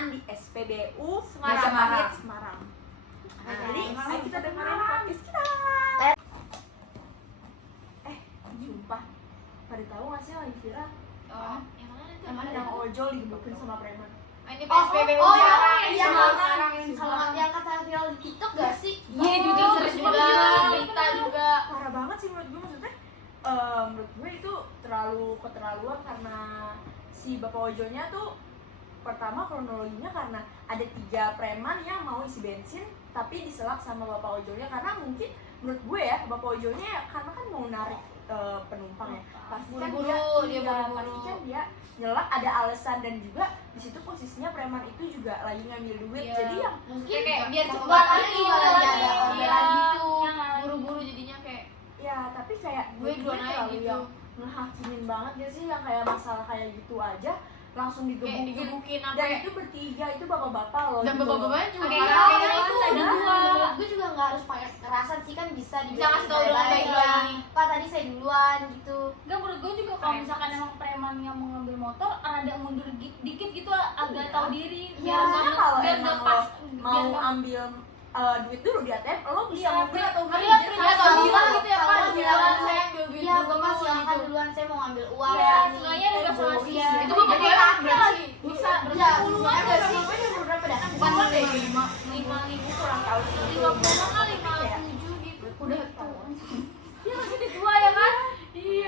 preman di SPBU Semarang. Nah, jadi ayo kita dengerin podcast kita. Sumpah, pada tahu nggak sih lagi viral? Yang mana? Yang ojol digebukin sama preman. Ini PSBB yang yang kata viral di TikTok gak sih? Iya, juga terus juga berita juga. Parah banget sih menurut gue, maksudnya menurut gue itu terlalu keterlaluan karena si bapak ojolnya tuh pertama kronologinya karena ada 3 preman yang mau isi bensin tapi diselak sama bapak ojolnya karena mungkin menurut gue ya bapak ojolnya ya, karena kan mau narik penumpang ya pasti kan pasti kan dia nyelak ada alasan dan juga di situ posisinya preman itu juga lagi ngambil duit jadi yang mungkin kayak biar cepat lagi gitu buru-buru jadinya kayak ya tapi kayak gue duluan aja terlalu gitu yang ngehakimin banget gak sih yang kayak masalah kayak gitu aja langsung digebukin apa dan itu bertiga itu bapak-bapak loh dan gitu. bapak-bapaknya juga Kayaknya itu ada menurut gue juga nggak harus pakai kekerasan sih kan bisa ngasih tau dengan baik-baik. Pak tadi saya duluan gitu. Enggak, menurut gue juga kalau misalkan emang preman yang mau ngambil motor rada mundur dikit gitu agak tahu diri Iya, kalau biar emang nggak pas lo mau ambil duit dulu di ATM lo bisa mobil atau iya, gadget iya, kan? bilang gitu ya Pak Kalau bilang bilang, saya ambil duit Iya, dulu Bapak silakan gitu. duluan saya mau ngambil uang. Iya, semuanya udah sama sih Iya. Itu bapak Jadi berapa kakek sih? bisa Berapa puluhan puluhan nggak ya, sih? Bapak? Umur berapa dah? Bukan Bukan deh, deh. 5.000 kurang tahu sih 50 kan 57 gitu. udah tua dia lagi tua ya kan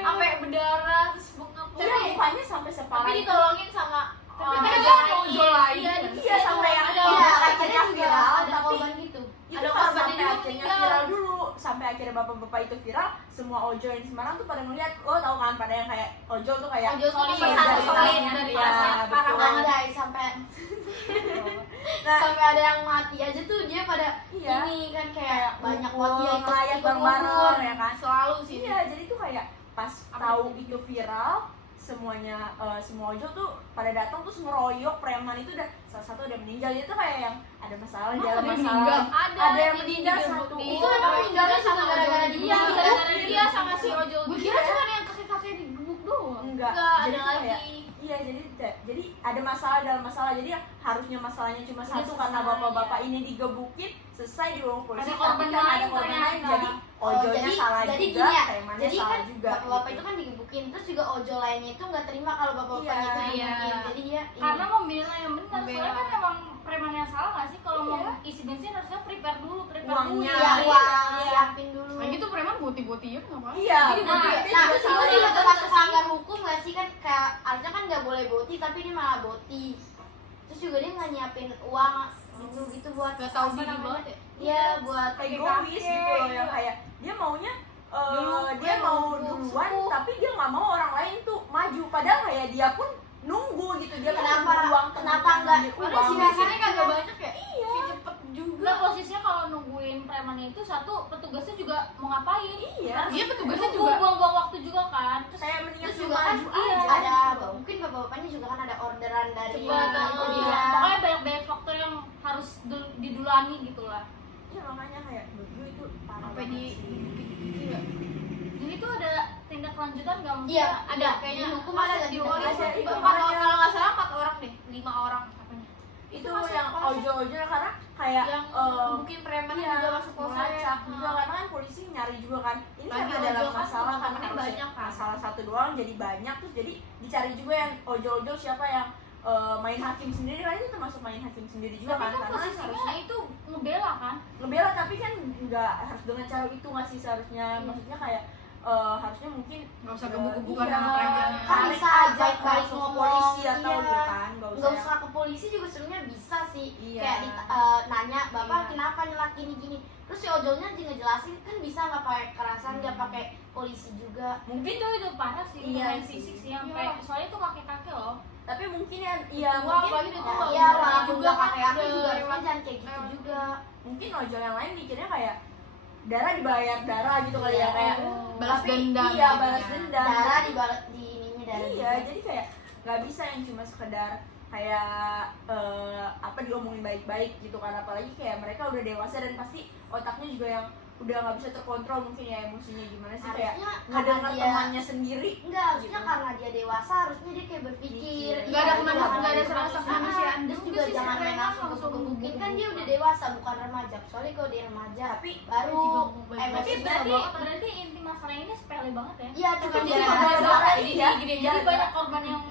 Sampai berdarah terus bengkak. iya mukanya sampai separah Tapi itu. ditolongin sama Tapi orang kan lain. ojol lain. Iya sampai yang ada Iya, akhirnya akhirnya juga viral ada tapi korban gitu. itu Ada pas korban sampai juga akhirnya meninggal. viral dulu sampai akhirnya bapak-bapak itu viral semua ojol yang di Semarang tuh pada ngeliat lo tau kan pada yang kayak ojol tuh kayak Ojol tuh solid solid dari dari ya, atasnya, betul. Parah banget sampai Nah, sampai ada yang mati aja tuh dia pada iya. ini kan kayak banyak ngumpul, mati ya ngelayat ikut bareng-bareng ya kan Selalu sih. iya jadi tuh kayak pas tahu itu viral semuanya semua ojol tuh pada datang terus ngeroyok preman itu dan salah satu ada meninggal itu kayak yang ada masalah di dalam masalah ada yang meninggal satu Itu emang meninggalnya juga gara-gara dia. Gara-gara dia sama si ojol. Gue kira cuma yang kakek-kakek digebuk doang. enggak Enggak, jadi ada tuh kayak lagi. iya jadi ada masalah dalam masalah jadi yang harusnya masalahnya cuma satu karena bapak-bapak ini digebukin selesai di ruang polisi Ada tapi korban kan ada lain korban lain ternyata. jadi ojolnya salah jadi juga gini ya, premannya jadi salah kan juga bapak-bapak gitu. itu kan digebukin terus juga ojol lainnya itu nggak terima kalau bapak-bapaknya itu Iya. digebukin jadi dia karena membela yang benar Membela. soalnya kan emang preman yang salah nggak sih kalau Iya. mau isi bensin harusnya prepare dulu Uangnya. ya Iya. uang siapin dulu. Kayak gitu preman boti-botian ngapain? iya Jadi nah, boti- dia Nah, juga itu salah. juga termasuk melanggar hukum gak sih kan kayak harusnya kan nggak boleh boti tapi dia malah boti. Terus juga dia nggak nyiapin uang gitu buat Gak tau apa diri namanya? banget ya. Iya buat egois gitu loh yang kayak dia maunya dia mau duluan tapi dia nggak mau orang lain tuh maju padahal kayak dia pun nunggu gitu dia mau Kenapa? nunggu uang Kenapa temennya nggak? ngambil Padahal uang si biasanya kagak banyak ya. iya Kayak cepet juga. Nggak, posisinya kalau nungguin preman itu satu petugasnya juga mau ngapain iya Iya petugasnya nunggu juga. buang-buang waktu juga kan terus kayak mendingan Terus cuma juga kan maju iya, aja ada gitu. mungkin bapak-bapaknya juga kan ada orderan dari Cepat, itu iya. dia. pokoknya banyak faktor yang harus didulani gitu lah. iya makanya kayak menurut gue itu parah Sampai banget di sih. gitu ya. Jadi itu ada tindak lanjutan nggak mungkin? Iya, Ada kayaknya hukum masa ada di tindak Wali lanjut. itu Ada. kalau nggak salah 4 orang deh, 5 orang katanya. itu masuk yang polsek. ojol-ojol karena kayak Yang mungkin preman iya, juga masuk polsek. melacak juga karena kan polisi nyari juga kan ini Lagi karena ojol dalam kan masalah karena hukumannya harusnya banyak kan. salah satu doang jadi banyak terus jadi dicari juga yang ojol-ojol siapa yang main hakim sendiri kan itu termasuk main hakim sendiri juga Tapi kan kan karena kan posisinya harusnya itu ngebela kan? ngebela tapi kan nggak harus dengan cara itu nggak sih seharusnya maksudnya kayak harusnya mungkin Nggak usah gebuk-gebukan iya, sama premannya. Kan tarik bisa aja baik-baik langsung ke ngomong, polisi atau iya. gitu kan Nggak usah ke polisi juga sebenarnya bisa sih. Iya. Kayak nanya bapak Iya. kenapa nyelak gini-gini. Terus si ojolnya juga ngejelasin kan bisa nggak pakai kekerasan nggak pakai polisi juga. Mungkin itu parah sih, Iya main sih. fisik sih yang Iya. kayak soalnya itu kakek-kakek loh. tapi mungkin ya Wah, mungkin apalagi dia tuh Iya Walaupun walaupun juga juga kan kakek aku udah juga harusnya lewat- jangan kayak gitu lewat. juga. mungkin ojol yang lain mikirnya kayak darah dibayar darah gitu kali ya kayak Balas tapi dendam iya gitu balas ya. dendam Darah di ininya darah. iya jadi kayak nggak bisa yang cuma sekedar kayak apa diomongin baik-baik gitu kan apalagi kayak mereka udah dewasa dan pasti otaknya juga yang udah nggak bisa terkontrol mungkin ya emosinya gimana sih, kayak harusnya ngedengar karena dia temannya sendiri. enggak, harusnya gitu. karena dia dewasa harusnya dia kayak berpikir. Mikir. Nggak ada Iya, kemanusiaan, jangan nggak ada gitu. rasa Ah, kemanusiaan terus juga juga sih, jangan main preman langsung langsung gebuk-gebukin, kan dia gebuk-gebuk. udah dewasa bukan remaja, kecuali kalau dia remaja Tapi baru juga mau baik-baik. emosi Tapi bisa banget. berarti inti masalah ini sepele banget ya. Iya, cuma Tapi dia jadi remaja. gara-gara Jadi ini ya, gini, Jadi banyak korban yang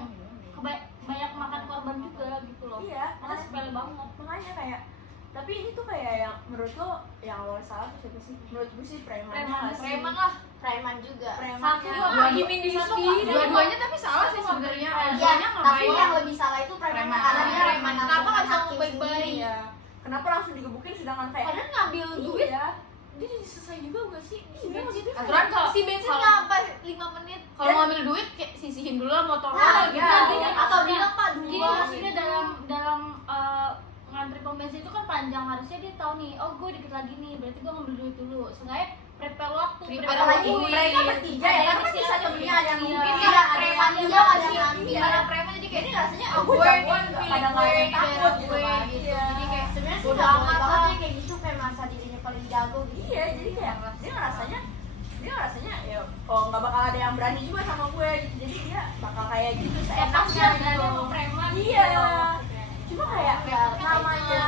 banyak makan korban juga gitu loh. iya, Karena sepele banget. makanya kayak, tapi ini tuh kayak yang menurut lo yang awal salah tuh siapa sih? Menurut gue sih premannya nggak sih? Preman lah. Preman juga. Premannya. Satu Dua hakimin diri Satu sendiri. nggak- Dua-duanya tapi salah sih Satu sebenarnya. nggak- Iya, Dua-duanya tapi ngapain? yang lebih salah itu preman Preman. karena dia Preman. langsung Kenapa nggak bisa hakim baik-baik? sendiri. Iya. Kenapa langsung digebukin sedangkan kayak Padahal ngambil duit, iya. dia jadi selesai juga gak sih? Iya, Bensin. maksudnya Aturan kalau- si bensin kalau- nyampe 5 menit. Kalau Dan- mau ambil duit, kayak sisihin dulu lah motor Nah, lo iya, gitu. iya. atau bilang Pak Jadi dua. maksudnya dalam ngantri pom bensin itu kan panjang, harusnya dia tahu nih, oh gue dikit lagi nih, berarti gue ngambil duit dulu. Seenggaknya prepare waktu, Prepare apalagi waktu. mereka bertiga ya, Ada kan yang bisa siap, temennya ada yang iya. nungguin, Iya, ada preman yang juga ada sih. yang ngambil. Iya, preman jadi kayak Jadi rasanya oh, gue gue jagoan nih, pada pilih nggak gue ada yang di takut daerah gitu gue kan. gitu. Iya. Jadi kayak Sebenarnya sih bodo nggak boleh amat banget lah. dia kayak gitu, kayak merasa dirinya paling jago gitu. Iya, jadi kayak dia ngerasanya ya oh nggak bakal ada yang berani juga sama gue gitu. Jadi dia bakal kayak gitu seenaknya kasihan kan gitu. emang preman. Iya. gitu. Cuma kayak namanya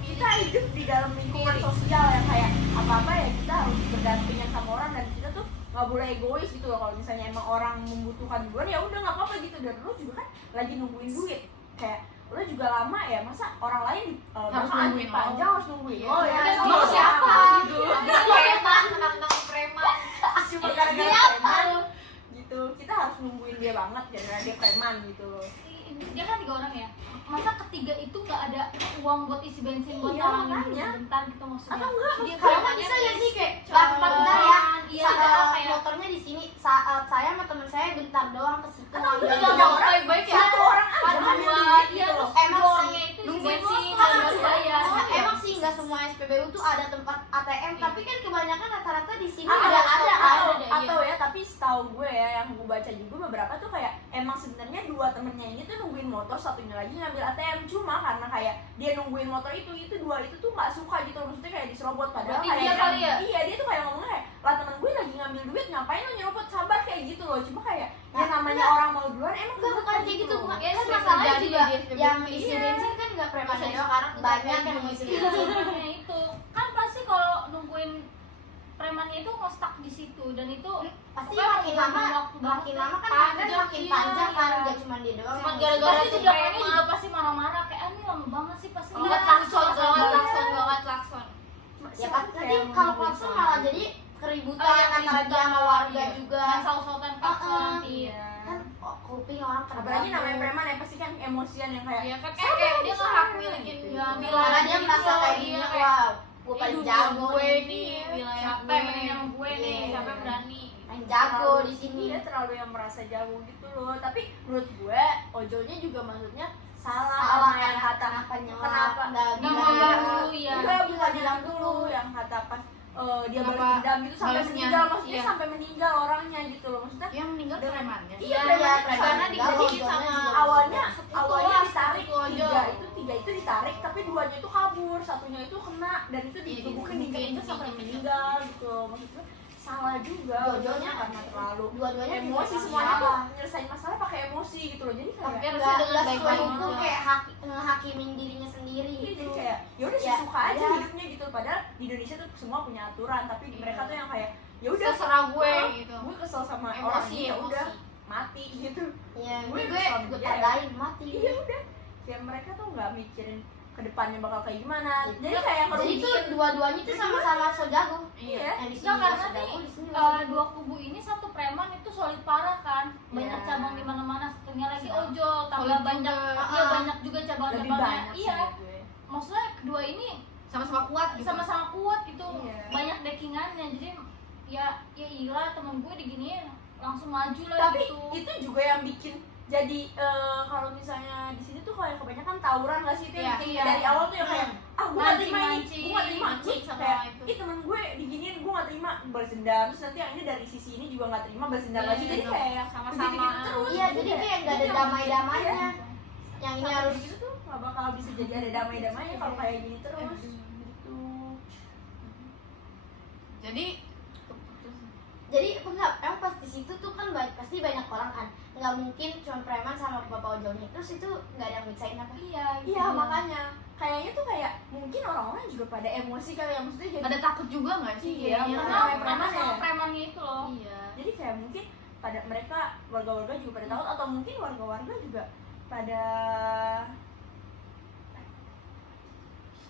kita hidup di dalam lingkungan sosial yang kayak apa-apa ya kita harus berdampingan sama orang, dan kita tuh nggak boleh egois gitu loh. Kalau misalnya emang orang membutuhkan duluan ya udah nggak apa-apa gitu, dan lo juga kan lagi nungguin duit, kayak lo juga lama ya, masa orang lain Harus bahkan nungguin panjang harus nungguin Iya. oh ya Udah, sama mau siapa gitu. Dia preman, menang-menang preman. Cuma gara-gara Siapa? preman gitu kita harus nungguin dia banget gara-gara dia preman gitu loh. Dia kan 3 orang ya, masa ketiga itu nggak ada uang buat isi bensin buat Iya, talangin makanya. bentar gitu maksudnya. Atau enggak, Dia Kalau premannya bisa ya sih kayak Cowok. bentar ya. Iya, kayak Motornya di sini saat saya sama teman saya bentar doang ke situ. Atau ngambil enggak, doang. tiga orang baik-baik ya. satu orang aja Padahal ngambil dua, duit iya, gitu loh. terus Emang dua sih, orangnya itu isi nungguin bensin motor. buat bayar. Emang sih nggak semua SPBU tuh ada tempat ATM, tapi kan kebanyakan rata-rata di sini Ah, ada atau, ada, atau ya, tapi setahu gue ya yang gue baca juga beberapa tuh kayak emang sebenarnya dua temennya ini tuh nungguin motor, satunya lagi ngambil ATM, cuma karena kayak dia nungguin motor itu dua itu tuh nggak suka gitu, maksudnya kayak diserobot, padahal Berarti kayak dia kali ya? iya dia tuh kayak ngomongnya kayak lah temen gue lagi ngambil duit ngapain lo nyerobot, sabar kayak gitu loh. Cuma kayak ya namanya orang mau duluan emang Enggak, bukan kayak gitu, bukan. Ya, Kan sering masalahnya terjadi juga di SPBU. yang isi Iya. bensin kan nggak preman Bisa doang, sekarang udah banyak kayak yang gitu. isi bensin. Nah itu kan pasti kalau nungguin premannya itu nge-stuck di situ, dan itu Pasti pokoknya makin membuang lama, waktu banget. makin lama kan Panjang, antrean makin iya, panjang kan, iya. nggak cuma dia doang. Cuma yang gara-gara isi. Pasti si tuh belakangnya preman. juga pasti marah-marah kayak ah ini lama banget sih pasti. Gawat klakson, gawat klakson. Ya kan nanti kalau klakson malah jadi keributan Oh, iya, antara dia sama keributan, warga iya. juga. Saut-sautan klakson nanti. Iya. Kan kuping orang Apalagi terganggu. namanya preman ya pasti kan emosian yang kayak Iya kan kayak dia ngehak milikin Iya, Karena dia merasa kayak gini, wah, gue paling jago gue nih, nih, wilayah Siapa gue yang berani sama gue nih? Iya. siapa yang berani. main jago di sini. Dia terlalu yang merasa jago gitu loh. Tapi menurut gue ojonya juga maksudnya salah Salah sama yang kata kenapa nyela, kenapa nggak Nggak bilang mau dulu. dulu, ya. enggak Dia bukan nggak bilang dulu yang kata pas dia Kenapa balas dendam gitu sampai balasnya? meninggal, maksudnya Iya. sampai meninggal orangnya gitu loh, maksudnya Yang meninggal Dengan- premannya. iya Iya, preman karena Enggak, dibikin ojonya sama juga. awalnya Seputu awalnya lah, ditarik seputu ojo. tiga itu ditarik, tapi duanya itu kabur, satunya itu kena, dan itu Iya, digebukin digebukin, diinjek sampai diinjek. meninggal gitu loh. Maksudnya salah juga Ojonya karena terlalu Dua-duanya emosi, juga semuanya tuh salah. nyelesain masalah pakai emosi gitu loh, jadi Tapi kayak harusnya dengan Nggak sesuai baik-baik hukum, juga. kayak ngehakimin dirinya sendiri iya, gitu. jadi kayak ya udah Ya, suka aja ya. hidupnya gitu, padahal di Indonesia tuh semua punya aturan, tapi Iya. mereka tuh yang kayak ya udah Terserah gue gitu. gue kesel sama orang Emosi, ini ya udah emosi. mati gitu. Iya, Gue ini gue kesel gue dia. tandain mati. Iya udah, ya mereka tuh nggak mikirin kedepannya bakal kayak gimana, Iya. jadi kayak Jadi itu ngerugiin. dua-duanya tuh sama-sama so jago. Iya. Yang di sini Nah, juga karena so jago, nih di sini juga so jago. dua kubu ini satu preman itu solid parah kan, banyak Iya. cabang di mana-mana, satunya lagi Iya. ojol, tambah Solid banyak, juga. iya banyak juga Lebih cabang-cabangnya. banyak sih Iya, menurut gue. maksudnya kedua ini Sama-sama kuat gitu. sama-sama kuat gitu, Iya. banyak backingannya, jadi ya iya temen gue diginiin langsung maju lah Tapi gitu. itu juga yang bikin jadi kalau misalnya di sini tuh kayak kebanyakan tawuran nggak sih, itu yang Iya, bikin iya. dari awal tuh yang kayak ah gue nggak terima ini, Mancing-mancing, gue nggak terima, mancing sama kayak itu. ih temen gue diginiin gue nggak terima, balas dendam, terus nanti yang ini dari sisi ini juga nggak terima, balas dendam Iya, lagi, jadi iya. kayak yang Sama-sama. gitu-gitu terus. Iya, jadi kayak nggak ada itu yang damai-damainya. bikin- Yang ini Sampai harus gitu tuh nggak bakal bisa jadi ada damai-damainya kalau kayak gini terus gitu. Jadi Jadi enggak, emang pas di situ tuh kan pasti banyak orang kan, nggak mungkin cuma preman sama bapak ojolnya, terus itu nggak ada yang miksain apa? Iya makanya kayaknya tuh kayak mungkin orang-orang juga pada emosi kali ya, maksudnya jadi pada takut juga nggak sih? Iya, Kayaknya. karena Karena preman sama ya. premannya itu loh. Iya. jadi kayak mungkin pada mereka warga-warga juga pada takut, atau mungkin warga-warga juga pada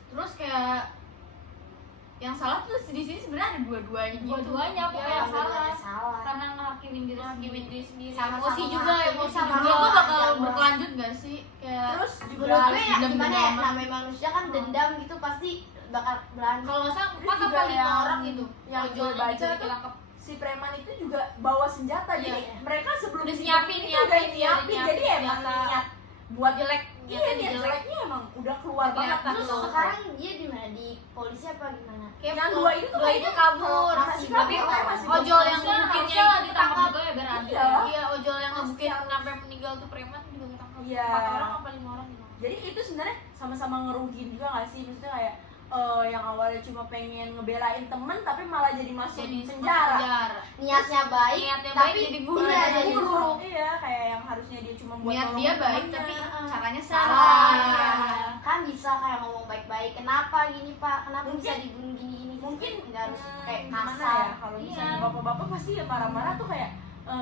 Terus kayak yang salah tuh di sini sebenarnya ada dua-duanya gitu. Dua-duanya Ya, pokoknya yang salah. salah. Karena ngehakimin diri sendiri. Hakimin diri sendiri. Sama-sama Emosi juga, hakimin, emosi sama-sama juga. Lo bakal jaga. berkelanjut gak sih? Kayak terus juga Menurut gue ya dendam gimana ya, sama- namanya manusia kan dendam gitu pasti bakal berlanjut. kalau nggak salah Terus 4 juga apa 5 yang- orang gitu. yang Ojolnya gue baca gitu tuh, ditangkap. si preman itu juga bawa senjata, Iya, jadi iya. mereka sebelum Udah ditangkap nyiapin, itu udah nyiapin, nyiapin, iya, jadi nyiapin emang senjata. niat buat Jelek, iya niatnya niat jelek. jeleknya emang udah keluar Udah banget kelihatan gitu Terus loh. sekarang dia di mana, di polisi apa gimana? Kayak yang dua itu tuh dua itu kayaknya kabur. masih Tapi kabur, masih ojol kabur. yang Harusnya ngebukinnya harusnya itu ditangkap ketangkap. juga ya biar adil. Iya. Iya, ojol yang Pasti ngebukin harus. sampai meninggal tuh preman juga ketangkap. Iya. 4 orang apa 5 orang gitu. Jadi itu sebenarnya sama-sama ngerugiin juga gak sih, maksudnya kayak yang awalnya cuma pengen ngebelain temen tapi malah jadi masuk Jadi penjara. Niatnya baik, Niatnya tapi baik jadi buruk. iya, jadi Buruk. buruk. Iya, kayak yang harusnya dia cuma buat Niat nolongin dia baik temennya. tapi Heeh. caranya Salah. salah. Kan bisa kayak ngomong baik-baik, kenapa gini pak, kenapa Mungkin- bisa dibunuh gini-gini, mungkin nggak harus kayak gimana kasar. ya, kalau misalnya Iya. bapak-bapak pasti ya marah-marah tuh kayak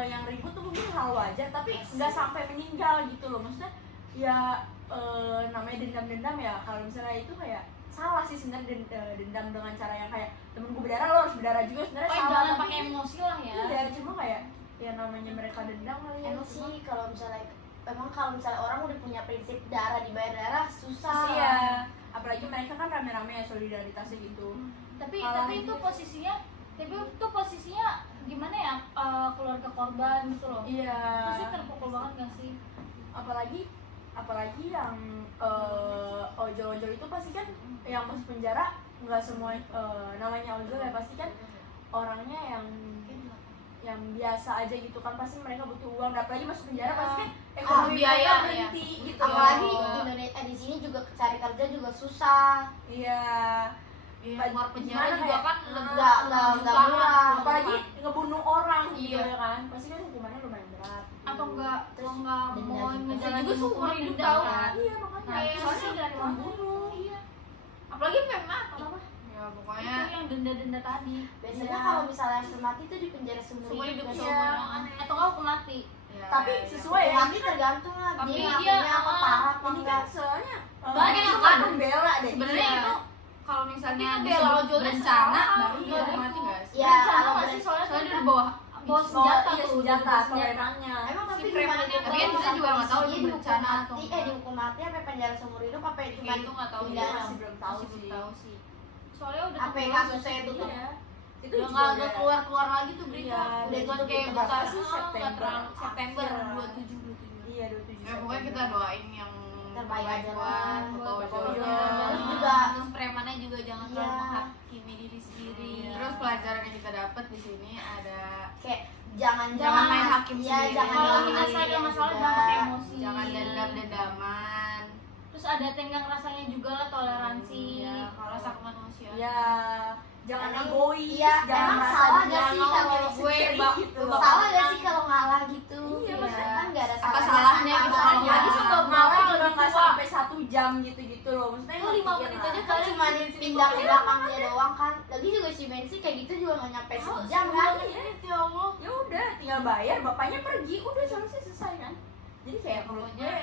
yang ribut tuh mungkin hal wajar tapi nggak sampai meninggal gitu loh, maksudnya ya namanya dendam-dendam ya, kalau misalnya itu kayak salah sih sebenarnya dendam dengan cara yang kayak temen gue berdarah lo harus berdarah juga, sebenarnya Oh, salah jangan tapi pakai emosi lah ya. iya cuma kayak ya namanya mereka dendam kali ya. Emang sih kalau misalnya orang udah punya prinsip darah dibayar darah susah. Iya, apalagi mereka kan rame-rame ya solidaritasnya gitu. Tapi Malah itu gitu. posisinya gimana ya, keluarga korban gitu loh. Iya. Pasti terpukul banget gak sih? apalagi yang ojol-ojol itu pasti kan yang masuk penjara nggak semua namanya ojol ya, pasti kan orangnya yang biasa aja gitu kan, pasti mereka butuh uang, dan apalagi masuk penjara pasti kan ekonomi biaya, mereka iya. berhenti gitu. Apalagi loh. di Indonesia di sini juga cari kerja juga susah. Iya. Iya, Ba- keluar penjara gimana juga ya? kan Nggak murah. Apalagi ngebunuh orang gitu Iya. ya kan, pasti kan hukumannya lumayan berat. Atau enggak Terus enggak dendam mau juga. ngejalanin Juga seumur hukuman hidup dendam tau. kan. Iya makanya. Kayak Soalnya sih dari pembunuh. Iya. Apalagi sampai mati. Apa? Ya Itu pokoknya yang denda-denda tadi. Biasanya Iya. kalau misalnya yang mati itu di penjara seumur seumur hidup nggak sih? Iya. seumur aneh. Atau enggak hukum mati. Ya, Tapi ya. sesuai ya. Mati tergantung lah Tapi dia dia, ngakunya apa parah apa Ini enggak. kan soalnya Banyak itu yang kan ada. pembela deh. Sebenarnya Iya. itu kalau misalnya Tapi dia bela ojolnya berencana, salah, baru iya, dia itu. mati nggak sih? Ya Berencana kalau nggak sih? Soalnya Soalnya dia kan udah bawa bawa Oh, senjata iya, tuh, senjata bawa premannya. emang tapi Si gimana premannya, dia tapi kan kita juga nggak tahu dia itu berencana atau dia enggak. dihukum mati apa penjara seumur hidup apa cuma Kayak itu nggak tahu pindah? juga. Masih belum tahu Masih belum sih. tahu sih. Soalnya udah Apa terbunuh kasusnya gak sih? itu tuh? Iya. Itu Udah juga nggak keluar lagi tuh berita. Iya, Udah itu bukan tuh kayak berita bukan sih nggak September. terlalu September Iya. 27. Iya 27. Ya pokoknya kita doain yang Terbaik aja buat lah. foto Buat ojolnya. ojolnya. Terus juga Terus premannya juga jangan Iya. terlalu menghakimi diri sendiri. Iya. Terus pelajaran yang kita dapat di sini ada kayak jangan Jangan main hakim ya, sendiri. jangan Kalau nyalahin kita sadar diri masalah juga. jangan pakai emosi. jangan dendam-dendaman. Terus ada tenggang rasanya juga lah, toleransi. Iya, kalau rasa kemanusiaan. Ya, jangan Emang- egois, iya, jangan emang merasa salah diri gak sih kita kalau milik gue sendiri bak- gitu. bakal Salah gak menang. sih kalau ngalah gitu? Iya, maksudnya iya. kan gak ada Apa salahnya. salahnya gitu Apa kalau salahnya? ngalah? juga malah juga nggak sampai 1 jam gitu-gitu loh, maksudnya Itu 5 ngertiin menit lah. aja Kan cuma pindah ke belakangnya doang kan. Lagi juga si Bensi kayak gitu juga gak nyampe sejam kan. Ya Allah, ya udah tinggal bayar, bapaknya pergi, udah selesai kan. Jadi kayak menurut gue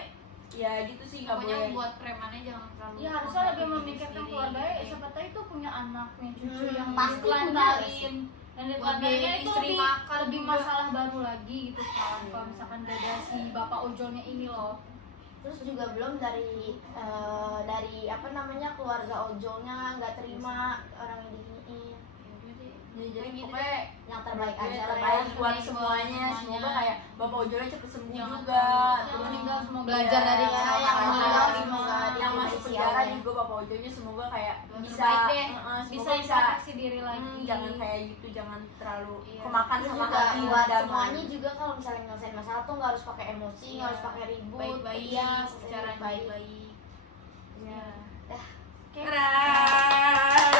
ya gitu sih, nggak Pokoknya boleh. buat premannya jangan terlalu. Ya harusnya lebih menghakimi memikirkan diri keluarganya, sendiri. siapa tahu itu punya anak, punya cucu Hmm, yang pasti punya ditelantarin. Dan Buat ditelantarinnya biayain itu istri lebih, makan lebih juga. masalah baru lagi gitu kan. Kalau misalkan ada si bapak ojolnya ini loh. Terus juga belum dari apa namanya keluarga ojolnya nggak terima orang yang diginiin. Jadi gitu pokoknya Yang terbaik ya, aja lah terbaik ya. buat Terbaik semuanya. buat Semoga semuanya. kayak bapak ojolnya cepet sembuh Jangan juga. terlalu- Yang Terus meninggal semoga Belajar dari Ya, kesalahan yang orang. meninggal yang semoga masuk diberi penjara sialnya. juga bapak ojolnya semoga kayak Yang bisa terbaik deh. semoga bisa introspeksi diri lagi. jangan kayak gitu, jangan terlalu Iya. kemakan Terus sama juga hati buat dan semuanya juga kalau misalnya nyelesain masalah tuh nggak harus pakai emosi, nggak Iya. harus pakai ribut, Baik-baik, iya, secara baik. baik-baik. Iya. Oke. Dadah.